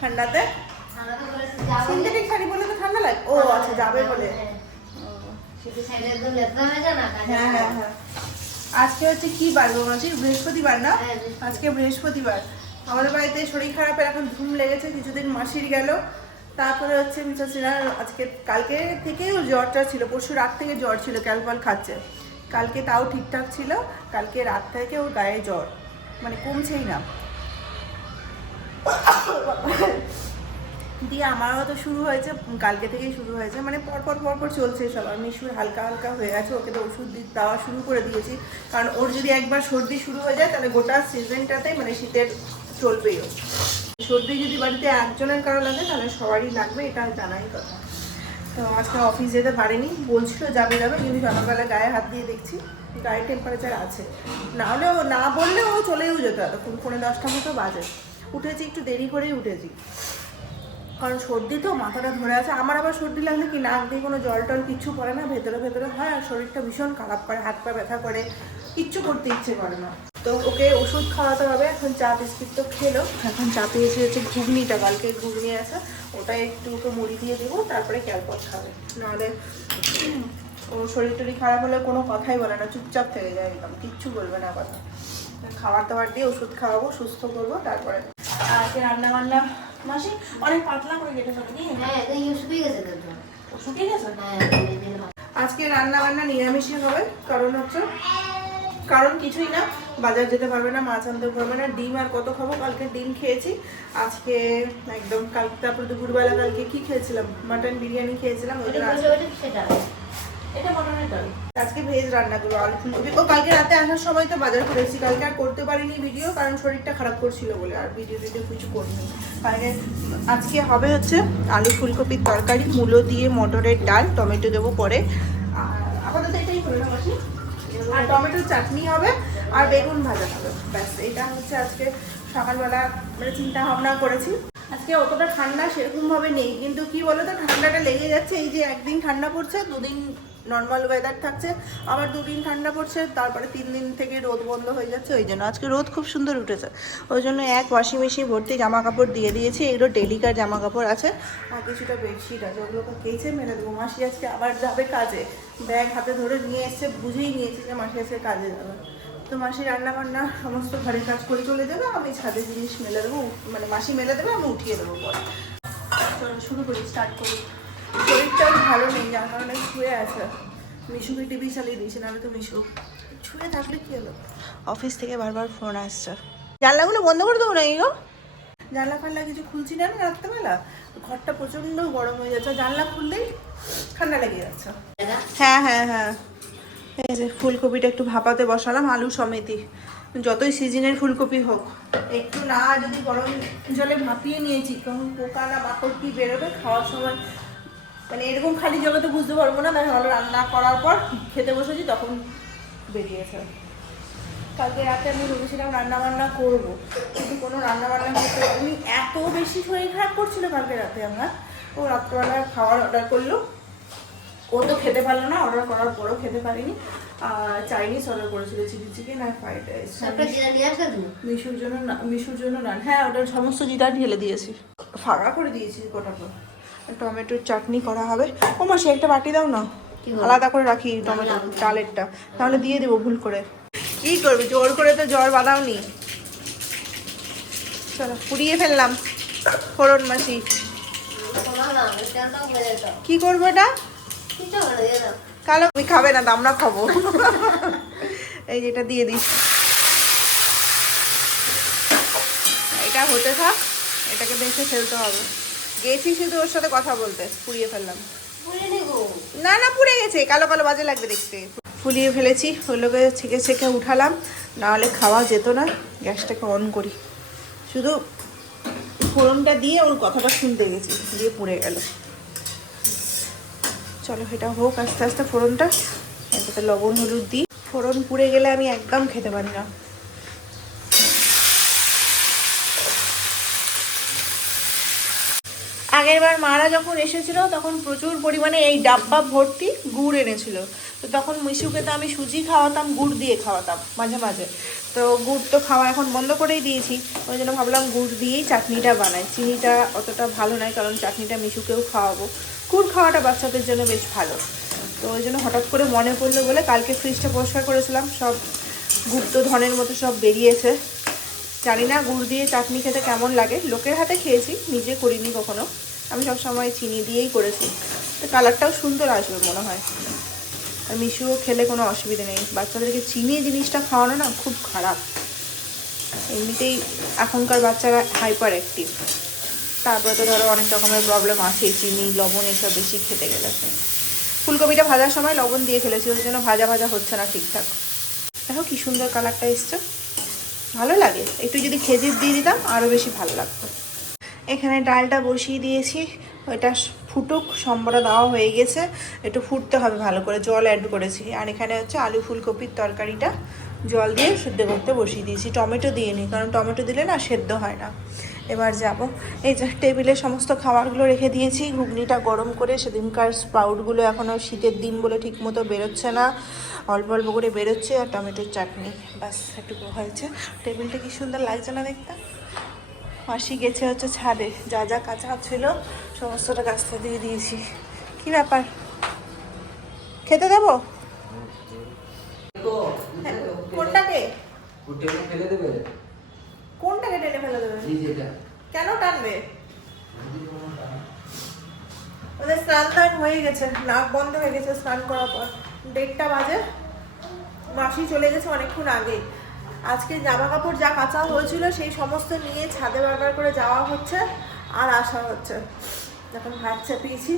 ঠান্ডাতে সিনথেটিক শাড়ি পরলে তো ঠান্ডা লাগে। ও আচ্ছা, যাবে বলে। হ্যাঁ হ্যাঁ হ্যাঁ। আজকে হচ্ছে কি বার গো মাসি? বৃহস্পতিবার না? আজকে বৃহস্পতিবার। আমাদের বাড়িতে শরীর খারাপের এখন ধুম লেগেছে, কিছুদিন মাসির গেল, তারপরে হচ্ছে মিসাসিনার আজকে কালকে থেকেই জ্বরটা ছিল, পরশু রাত থেকে জ্বর ছিল, ক্যালপল খাচ্ছে। কালকে তাও ঠিকঠাক ছিল, কালকে রাত থেকে ওর গায়ে জ্বর, মানে কমছেই না। দিয়ে আমারও তো শুরু হয়েছে, কালকে থেকেই শুরু হয়েছে, মানে পরপর পরপর চলছে সব। আর মিশুর হালকা হালকা হয়ে গেছে, ওকে তো ওষুধ দেওয়া শুরু করে দিয়েছি, কারণ ওর যদি একবার সর্দি শুরু হয়ে যায় তাহলে গোটা সিজনটাতেই মানে শীতের চলবেই। ও সর্দি যদি বাড়িতে একজনের কারো লাগে তাহলে সবারই লাগবে, এটা জানাই কথা। তো আজকে অফিস যেতে পারেনি, বলছিল যাবে যাবে, কিন্তু সকালবেলা গায়ে হাত দিয়ে দেখছি গায়ে টেম্পারেচার আছে, না হলেও না বললে ও চলেও যেত। এতক্ষণ 10:30 মতো বাজে, উঠেছি একটু দেরি করেই উঠেছি, কারণ সর্দি তো মাথাটা ধরে আছে। আমার আবার সর্দি লাগলে কি নাক দিয়ে কোনো জল টল কিচ্ছু পড়ে না, ভেতরে ভেতরে হয়, আর শরীরটা ভীষণ খারাপ করে, হাত পা ব্যথা করে, কিচ্ছু করতে ইচ্ছে করে না। তো ওকে ওষুধ খাওয়াতে হবে। এখন চা বিস্কিট তো খেলো, এখন চা পেয়েছে হচ্ছে ঘুগনিটা, কালকে ঘুগনি আছে, ওটাই একটু ওকে মুড়ি দিয়ে দেবো, তারপরে ক্যালপট খাবে। নাহলে ওর শরীর টরীর খারাপ হলে কোনো কথাই বলে না, চুপচাপ থেকে যায়, একদম কিচ্ছু বলবে না কথা। খাবার দাবার দিয়ে ওষুধ খাওয়াবো, সুস্থ করবো, তারপরে আজকে রান্না বান্না মাসি অনেক পাতলা করে কেটেছে নাকি? শুকিয়ে গেছে। আজকে রান্না বান্না নিরামিষই হবে, কারণ কিছুই না, বাজার যেতে পারবে না, মাছ আনতে পারবে না, ডিম আর কত খাবো, কালকে ডিম খেয়েছি, আজকে একদম কালকে, তারপর দুপুরবেলা কালকে কি খেয়েছিলাম, মাটন বিরিয়ানি খেয়েছিলাম, ওই জন্য এটা মটনের ডাল। আজকে ভেজ রান্না করবো, আলু ফুলকপি। ও কালকে রাতে আসার সময় তো বাজার করেছি, কালকে আর করতে পারিনি ভিডিও, কারণ শরীরটা খারাপ করছিল বলে, আর ভিডিও কিছু করিনি। কালকে আজকে হবে হচ্ছে আলু ফুলকপির তরকারি, মূলো দিয়ে মটরের ডাল, টমেটো দেবো পরে, আর আপাতত এটাই করে না মাসি, আর টমেটোর চাটনি হবে, আর বেগুন ভাজা হবে, ব্যাস। এটা হচ্ছে আজকে সকালবেলা মানে চিন্তা ভাবনা করেছি। আজকে অতটা ঠান্ডা সেরকমভাবে নেই, কিন্তু কি বলতো, ঠান্ডাটা লেগে যাচ্ছে। এই যে একদিন ঠান্ডা পড়ছে, দুদিন নর্মাল ওয়েদার থাকছে, আবার দুদিন ঠান্ডা পড়ছে, তারপরে 3 দিন থেকে রোদ বন্ধ হয়ে যাচ্ছে। ওই জন্য আজকে রোদ খুব সুন্দর উঠেছে, ওই জন্য এক ওয়াশিং মেশিন ভর্তি জামা কাপড় দিয়ে দিয়েছি। এগুলো ডেলিকার জামা কাপড় আছে, আর কিছুটা বেডশিট আছে, ওগুলোকে কেচে মেলে দেবো। মাসি আজকে আবার যাবে কাজে, ব্যাগ হাতে ধরে নিয়ে এসছে, বুঝেই নিয়েছি যে মাসি আজকে কাজে যাবে। তো মাসি রান্না বান্না সমস্ত ঘরের কাজ করে চলে যাবে, আমি ছাদে জিনিস মেলে দেবো, মানে মাসি মেলে দেবে, আমি উঠিয়ে দেবো পরে। চলো শুরু করি, স্টার্ট করি। শরীরটাও ভালো নেই, যার কারণে শুয়ে আছে। মিশুকে টিভি চালিয়ে দিয়েছি, নাহলে তো মিশু শুয়ে থাকলে কি হলো। অফিস থেকে বারবার ফোন আসছে, জানলাগুলো বন্ধ করে দেবো না গো, জানলা ফানলা কিছু খুলছি না রাত্রেবেলা, ঘরটা প্রচণ্ড গরম হয়ে যাচ্ছে, জানলা খুললেই ঠান্ডা লেগে যাচ্ছে। হ্যাঁ হ্যাঁ হ্যাঁ, এই যে ফুলকপিটা একটু ভাপাতে বসালাম, আলু সমেতি, যতই সিজনের ফুলকপি হোক, একটু না যদি গরম জলে ভাপিয়ে নিয়েছি, কারণ পোকা না মাকড় কি বেরোবে খাওয়ার সময়, মানে এরকম খালি জগতে বুঝতে পারবো না, দেখা হলো রান্না করার পর খেতে বসেছি তখন বেরিয়েছে। কালকে রাতে আমি ভেবেছিলাম রান্না বান্না করবো, কিন্তু কোনো রান্না বান্না করতে পারিনি, এত বেশি শরীর খারাপ করছিল কালকে রাতে আমার। ও রাত্রবেলা খাওয়ার অর্ডার করলো, ও তো খেতে পারলো না, অর্ডার করার পরও খেতে পারিনি। চাইনিজ অর্ডার করেছিল, চিলি চিকেন আর ফ্রাইড রাইস। মিশুর জন্য নান, হ্যাঁ ওটার সমস্ত জিরা ঢেলে দিয়েছি, ফাঁকা করে দিয়েছি গোটাটা। টমেটোর চাটনি করা হবে। ও মাসি একটা বাটি দাও না, আলাদা করে রাখি টমেটো চালেরটা, তাহলে দিয়ে দেবো ভুল করে। কি করবে, জোর করে তো জ্বর বাঁধাওনি। চলো পুড়িয়ে ফেললাম ফোড়ন মাসি। কি করবো এটা? কালো তুমি খাবে না তো আমরা খাবো। এই যেটা দিয়ে দিস, এটা হতে থাক, এটাকে দেখে ফেলতে হবে। গেছি শুধু ওর সাথে কথা বলতে, পুড়িয়ে ফেললাম। না না পুড়ে গেছে, কালো কালো বাজে লাগবে দেখতে। ফুলিয়ে ফেলেছি, ওগুলোকে ছেঁকে ছেঁকে উঠালাম, নাহলে খাওয়া যেত না। গ্যাসটাকে অন করি, শুধু ফোড়নটা দিয়ে ওর কথাটা শুনতে গেছি, দিয়ে পুড়ে গেল। চলো এটা হোক আস্তে আস্তে ফোড়নটা, এটাতে লবণ হলুদ দিই। ফোড়ন পুড়ে গেলে আমি একদম খেতে পারি না। আগের বার মারা যখন এসেছিল তখন প্রচুর পরিমাণে এই ডাব্বা ভর্তি গুড় এনেছিল, তো তখন মিশুকে তো আমি সুজি খাওয়াতাম, গুড় দিয়ে খাওয়াতাম মাঝে মাঝে। তো গুড় তো খাওয়া এখন বন্ধ করেই দিয়েছি, ওই জন্য ভাবলাম গুড় দিয়েই চাটনিটা বানাই। চিনিটা অতটা ভালো নয়, কারণ চাটনিটা মিশুকেও খাওয়াবো, গুড় খাওয়াটা বাচ্চাদের জন্য বেশ ভালো। তো ওই জন্য হঠাৎ করে মনে পড়লো বলে কালকে ফ্রিজটা পরিষ্কার করেছিলাম, সব গুপ্ত ধনের মতো সব বেরিয়েছে। জানি না গুড় দিয়ে চাটনি খেতে কেমন লাগে, লোকের হাতে খেয়েছি, নিজে করিনি কখনো। আমি সবসময় চিনি দিয়েই করেছি, তো কালারটাও সুন্দর আসবে মনে হয়। আর মিশুও খেলে কোনো অসুবিধা নেই। বাচ্চাদেরকে চিনি জিনিসটা খাওয়ানো না খুব খারাপ, এমনিতেই এখনকার বাচ্চারা হাইপার অ্যাক্টিভ, তারপরে তো ধরো অনেক রকমের প্রবলেম আছে চিনি লবণ এসব বেশি খেতে গেলে। ফুলকপিটা ভাজার সময় লবণ দিয়ে ফেলেছি, ওই জন্য ভাজা ভাজা হচ্ছে না ঠিকঠাক। দেখো কি সুন্দর কালারটা এসছে, ভালো লাগে। একটু যদি খেজুর দিয়ে দিতাম আরও বেশি ভালো লাগতো। এখানে ডালটা বসিয়ে দিয়েছি, ওইটা ফুটুক, সম্বরা দেওয়া হয়ে গেছে, একটু ফুটতে হবে ভালো করে, জল অ্যাড করেছি। আর এখানে হচ্ছে আলু ফুলকপির তরকারিটা জল দিয়ে সেদ্ধ করতে বসিয়ে দিয়েছি, টমেটো দিয়ে নিই, কারণ টমেটো দিলে না সেদ্ধ হয় না। এবার যাব, এই যে টেবিলে সমস্ত খাবারগুলো রেখে দিয়েছি, ঘুগনিটা গরম করে, সেদিনকার স্প্রাউটগুলো এখনও শীতের দিন বলে ঠিক মতো বেরোচ্ছে না, অল্প অল্প করে বেরোচ্ছে, আর টমেটোর চাটনি, ব্যাস এটুকু হয়েছে। টেবিলটা কি সুন্দর লাগছে না দেখতে। মাসি গেছে হচ্ছে ছাদে, যা যা কাঁচা ছিল সমস্তটা গাছটা দিয়ে দিয়েছি। কি ব্যাপার, খেতে দেবো? কোনটাকে ফেলে দেবে? কোনটাকে টেনে ফেলে দেবে? কেন টানবে? ওদের স্নান টান হয়ে গেছে, নাক বন্ধ হয়ে গেছে স্নান করার পর। 1:30 বাজে, মাসি চলে গেছে অনেকক্ষণ আগে। আজকে জামা কাপড় যা কাঁচা হয়েছিল সেই সমস্ত নিয়ে ছাদে বারবার করে যাওয়া হচ্ছে আর আসা হচ্ছে। যখন ভাত চাপিয়েছি,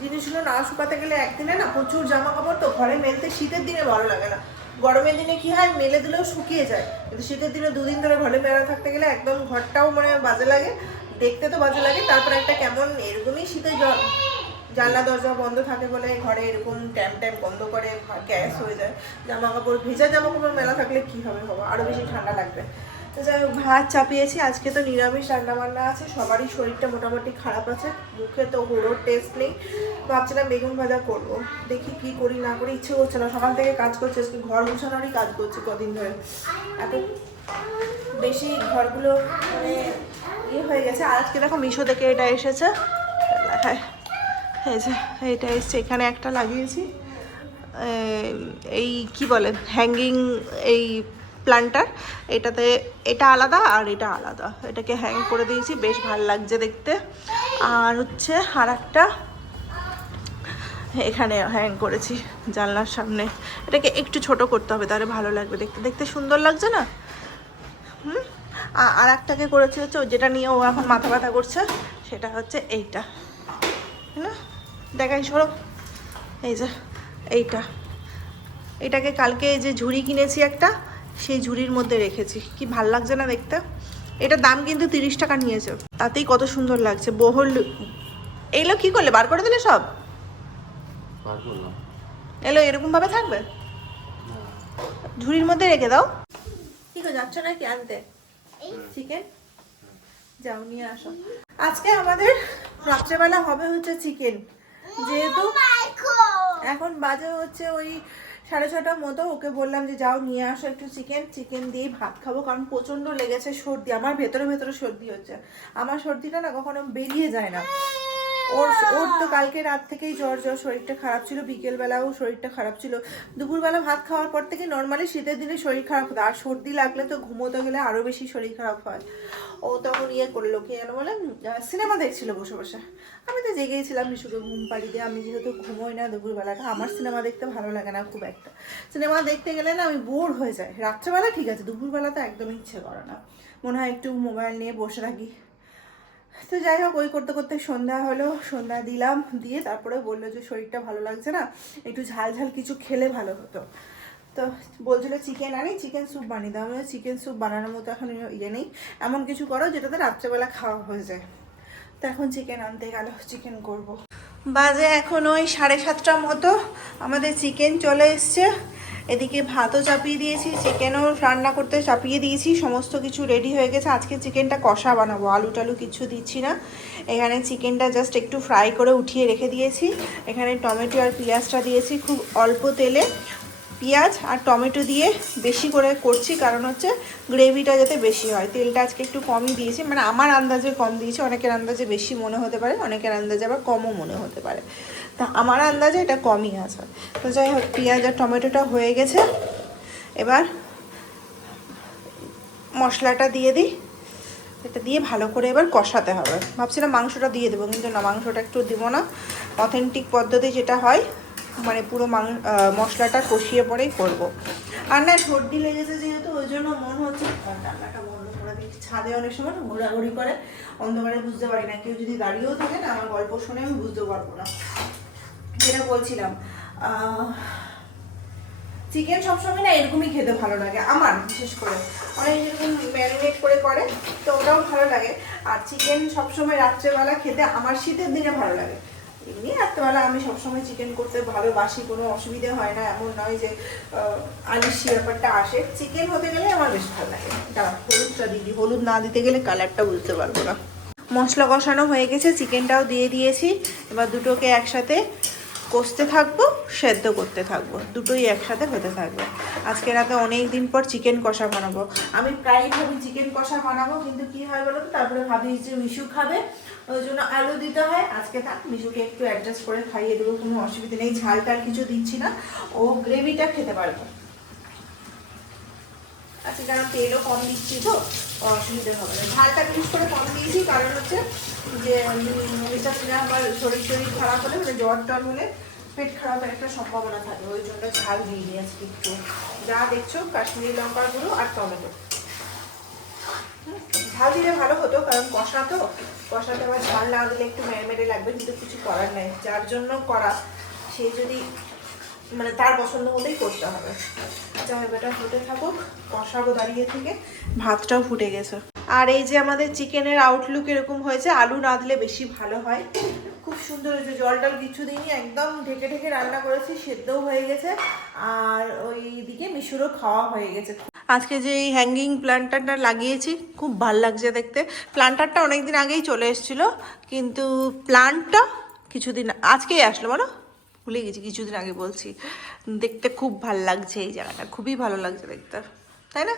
জিনিসগুলো না শুকাতে গেলে একদিনে না প্রচুর জামা কাপড়, তো ঘরে মেলতে শীতের দিনে ভালো লাগে না। গরমের দিনে কি হয়, মেলে দিলেও শুকিয়ে যায়, কিন্তু শীতের দিনে 2 দিন ধরে ঘরে মেলা থাকতে গেলে একদম ঘরটাও মানে বাজে লাগে, দেখতে তো বাজে লাগে, তারপরে একটা কেমন এরকমই শীতে জানলা দরজা বন্ধ থাকে বলে ঘরে এরকম ট্যাম ট্যাম বন্ধ করে গ্যাস হয়ে যায়। জামা কাপড় ভেজা জামা কাপড় মেলা থাকলে কী হবে বাবা, আরও বেশি ঠান্ডা লাগবে। তো যাই হোক, ভাত চাপিয়েছি, আজকে তো নিরামিষ রান্নাবান্না আছে, সবারই শরীরটা মোটামুটি খারাপ আছে, মুখে তো হুড়োর টেস্ট নেই। ভাবছিলাম বেগুন ভাজা করবো, দেখি কি করি না করি, ইচ্ছে করছে না। সকাল থেকে কাজ করছে, আজকে ঘর গুছানোরই কাজ করছি কদিন ধরে, এত বেশি ঘরগুলো মানে ইয়ে হয়ে গেছে। আর আজকে দেখো মিশো থেকে এটা এসেছে, হ্যাঁ এই যে এইটা এসছে, এখানে একটা লাগিয়েছি, এই কি বলে হ্যাঙ্গিং, এই প্ল্যান্টার, এটাতে এটা আলাদা আর এটা আলাদা, এটাকে হ্যাং করে দিয়েছি, বেশ ভালো লাগছে দেখতে। আর হচ্ছে আর একটা এখানে হ্যাং করেছি জানলার সামনে, এটাকে একটু ছোট করতে হবে তাহলে ভালো লাগবে দেখতে, দেখতে সুন্দর লাগছে না? আর একটাকে করেছি হচ্ছে যেটা নিয়ে ও এখন মাথা ব্যথা করছে, সেটা হচ্ছে এইটা, না দেখাই সরো, এই যে এইটা, এটাকে কালকে এই যে ঝুড়ি কিনেছি একটা, সেই ঝুড়ির মধ্যে রেখেছি, কি ভাল লাগছে না দেখতে। এটার দাম কিন্তু 30 টাকা নিয়েছে, তাতেই কত সুন্দর লাগছে। বহল এইগুলো কি করলে, বার করে দিলে সব এলো এরকম ভাবে থাকবে, ঝুড়ির মধ্যে রেখে দাও। কি গো, যাচ্ছ নাকি আনতে চিকেন? যাও নিয়ে আসো। আজকে আমাদের রাত্রেবেলা হবে হচ্ছে চিকেন, যেহেতু এখন বাজে হচ্ছে ওই 6:30 মতো, ওকে বললাম যে যাও নিয়ে আসো একটু চিকেন দিয়ে ভাত খাবো, কারণ প্রচণ্ড লেগেছে সর্দি, আমার ভেতরে ভেতরে সর্দি হচ্ছে। আমার সর্দিটা না কখনো বেরিয়ে যায় না, ওর তো কালকে রাত থেকেই জ্বর, শরীরটা খারাপ ছিল, বিকেলবেলাও শরীরটা খারাপ ছিল, দুপুরবেলা ভাত খাওয়ার পর থেকে নর্মালি শীতের দিনে শরীর খারাপ হতো, আর সর্দি লাগলে তো ঘুমোতে গেলে আরও বেশি শরীর খারাপ হয়। ও তখন ইয়ে করলো, কি যেন বলে, সিনেমা দেখছিল বসে বসে, আমি তো জেগেছিলাম মিশুকে ঘুম পাড়িয়ে দিয়ে, আমি যেহেতু ঘুমোই না দুপুরবেলাটা, আমার সিনেমা দেখতে ভালো লাগে না খুব একটা, সিনেমা দেখতে গেলে না আমি বোর হয়ে যাই। রাত্রেবেলা ঠিক আছে, দুপুরবেলা তো একদম ইচ্ছে করে না, মনে হয় একটু মোবাইল নিয়ে বসে থাকি। তো যাই হোক, ওই করতে করতে সন্ধ্যা হলো, সন্ধ্যা দিলাম, দিয়ে তারপরে বললো যে শরীরটা ভালো লাগছে না, একটু ঝাল ঝাল কিছু খেলে ভালো হতো। তো বলছিল চিকেন আনি, চিকেন স্যুপ বানিয়ে দাও। আমি চিকেন স্যুপ বানানোর মতো এখন ইয়ে নেই, এমন কিছু করো যেটাতে রাত্রেবেলা খাওয়া হয়ে যায়। তো এখন চিকেন আনতে গেল, চিকেন করব। বাজে এখন ওই 7:30 মতো, আমাদের চিকেন চলে এসছে, এদিকে ভাতও চাপিয়ে দিয়েছি, চিকেনও রান্না করতে চাপিয়ে দিয়েছি, সমস্ত কিছু রেডি হয়ে গেছে। আজকে চিকেনটা কষা বানাবো, আলু টালু কিছু দিচ্ছি না। এখানে চিকেনটা জাস্ট একটু ফ্রাই করে উঠিয়ে রেখে দিয়েছি। এখানে টমেটো আর পেঁয়াজটা দিয়েছি খুব অল্প তেলে। পেঁয়াজ আর টমেটো দিয়ে বেশি করে করছি, কারণ হচ্ছে গ্রেভিটা যাতে বেশি হয়। তেলটা আজকে একটু কমই দিয়েছি, মানে আমার আন্দাজে কম দিয়েছি, অনেকের আন্দাজে বেশি মনে হতে পারে, অনেকের আন্দাজে আবার কমও মনে হতে পারে। তা আমার আন্দাজে এটা কমই আছে। তো যাই হোক, পেঁয়াজ আর টমেটোটা হয়ে গেছে। এবার মশলাটা দিয়ে দিই, এটা দিয়ে ভালো করে এবার কষাতে হবে। ভাবছিলাম মাংসটা দিয়ে দেবো, কিন্তু না, মাংসটা একটু দেবো না। অথেন্টিক পদ্ধতি যেটা হয়, মানে পুরো মশলাটা কষিয়ে পরেই করব। আর না, সর্দি লেগেছে যেহেতু, ওই জন্য মন হচ্ছে রান্নাটা বন্ধ করে দিই। ছাদে অনেক সময় ঘোরাঘুরি করে, অন্ধকারে বুঝতে পারি না, কেউ যদি দাঁড়িয়েও থাকে না, আমার গল্প শুনে আমি বুঝতে পারবো না। যেটা বলছিলাম, চিকেন সবসময় না এরকমই খেতে ভালো লাগে আমার, বিশেষ করে অনেক যেরকম ম্যারিনেট করে করে, তো ওটাও ভালো লাগে। আর চিকেন সবসময় রাত্রেবেলা খেতে আমার শীতের দিনে ভালো লাগে। এমনি রাত্রেবেলা আমি সবসময় চিকেন করতে ভালোবাসি, কোনো অসুবিধে হয় না, এমন নয় যে আলিশি ব্যাপারটা আসে। চিকেন হতে গেলে আমার বেশ ভালো লাগে। দাঁড়া, হলুদটা দিবি, হলুদ না দিতে গেলে কালারটা বুঝতে পারবো না। মশলা কষানো হয়ে গেছে, চিকেনটাও দিয়ে দিয়েছি। এবার দুটোকে একসাথে কষতে থাকবো, সেদ্ধ করতে থাকবো, দুটোই একসাথে হতে থাকবে। আজকে রাতে অনেক দিন পর চিকেন কষা বানাবো। আমি প্রায়ই ভাবি চিকেন কষা বানাবো, কিন্তু কি হয় বলো তো, তারপরে ভাবি যে মিশু খাবে, ওই জন্য আলু দিতে হয়। আজকে থাক, মিশুকে একটু অ্যাডজাস্ট করে খাইয়ে দেবো, কোনো অসুবিধা নেই। ঝাল টাল কিছু দিচ্ছি না, ও গ্রেভিটা খেতে পারবে। আচ্ছা, কারণ তেলও কম দিচ্ছি তো অসুবিধা হবে না। ঝালটা বিশেষ করে কম দিয়েছি, কারণ হচ্ছে যে মিস্টার সিনহা আমার শরীর খারাপ হলে, মানে জ্বর টর হলে পেট খারাপের একটা সম্ভাবনা থাকে, ওই জন্য ঝাল দিয়ে দিই আজকে একটু। যা দেখছো কাশ্মীরি লঙ্কার গুঁড়ো আর টমেটো। ঝাল দিলে ভালো হতো, কারণ কষাতে আবার ঝাল না দিলে একটু মেরে লাগবে, কিন্তু কিছু করার নেই। যার জন্য করা, সে যদি মানে তার পছন্দ মতোই করতে হবে। যাই হোক, এটা ফুটে থাকুক, কষাবো দাঁড়িয়ে থেকে। ভাতটাও ফুটে গেছে। আর এই যে আমাদের চিকেনের আউটলুক এরকম হয়েছে, আলু না দিলে বেশি ভালো হয়। খুব সুন্দর হয়েছে, জল টল কিছু দিইনি, একদম ঢেকে ঢেকে রান্না করেছি, সেদ্ধও হয়ে গেছে। আর ওই দিকে মিশুরও খাওয়া হয়ে গেছে। আজকে যে এই হ্যাঙ্গিং প্ল্যান্টারটা লাগিয়েছি, খুব ভাল লাগছে দেখতে। প্ল্যান্টারটা অনেকদিন আগেই চলে এসেছিলো, কিন্তু প্ল্যান্টটা কিছুদিন আজকেই আসলো, বলো ভুলে গেছি, কিছুদিন আগে বলছি। দেখতে খুব ভাল লাগছে, এই জায়গাটা খুবই ভালো লাগছে দেখতে, তাই না?